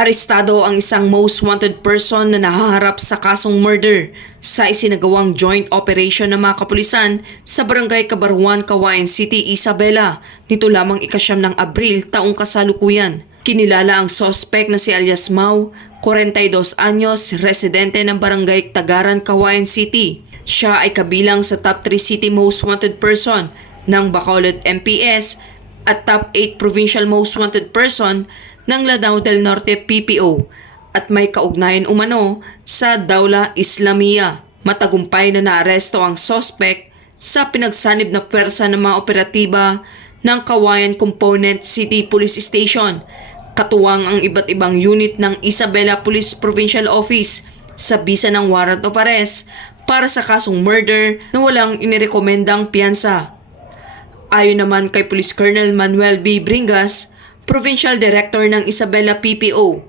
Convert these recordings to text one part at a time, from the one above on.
Arestado ang isang most wanted person na nahaharap sa kasong murder sa isinagawang joint operation ng mga kapulisan sa Barangay Kabaruan, Cagayan City, Isabela nito lamang ika-9 ng Abril taong kasalukuyan. Kinilala ang suspect na si alias Mau, 42 anyos, residente ng Barangay Tagaran, Cagayan City. Siya ay kabilang sa top 3 city most wanted person ng Bacolod MPS at top 8 provincial most wanted person ng Lanao del Norte PPO at may kaugnayan umano sa Dawla Islamiyah. Matagumpay na naaresto ang suspect sa pinagsanib na pwersa ng mga operatiba ng Cagayan Component City Police Station, katuwang ang iba't ibang unit ng Isabela Police Provincial Office sa bisa ng warrant of arrest para sa kasong murder na walang inirekomendang piyansa. Ayon naman kay Police Colonel Manuel B. Bringas, Provincial Director ng Isabela PPO,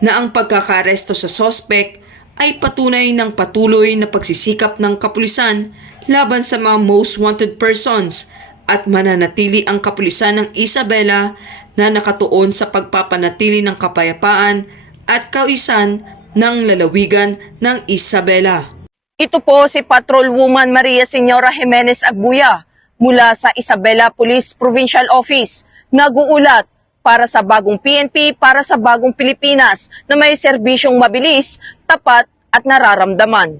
na ang pagkakaaresto sa suspect ay patunay ng patuloy na pagsisikap ng kapulisan laban sa mga most wanted persons at mananatili ang kapulisan ng Isabela na nakatuon sa pagpapanatili ng kapayapaan at kaayusan ng lalawigan ng Isabela. Ito po si Patrolwoman Maria Señora Jimenez Agbuya mula sa Isabela Police Provincial Office, nag-uulat para sa bagong PNP, para sa bagong Pilipinas na may serbisyong mabilis, tapat at nararamdaman.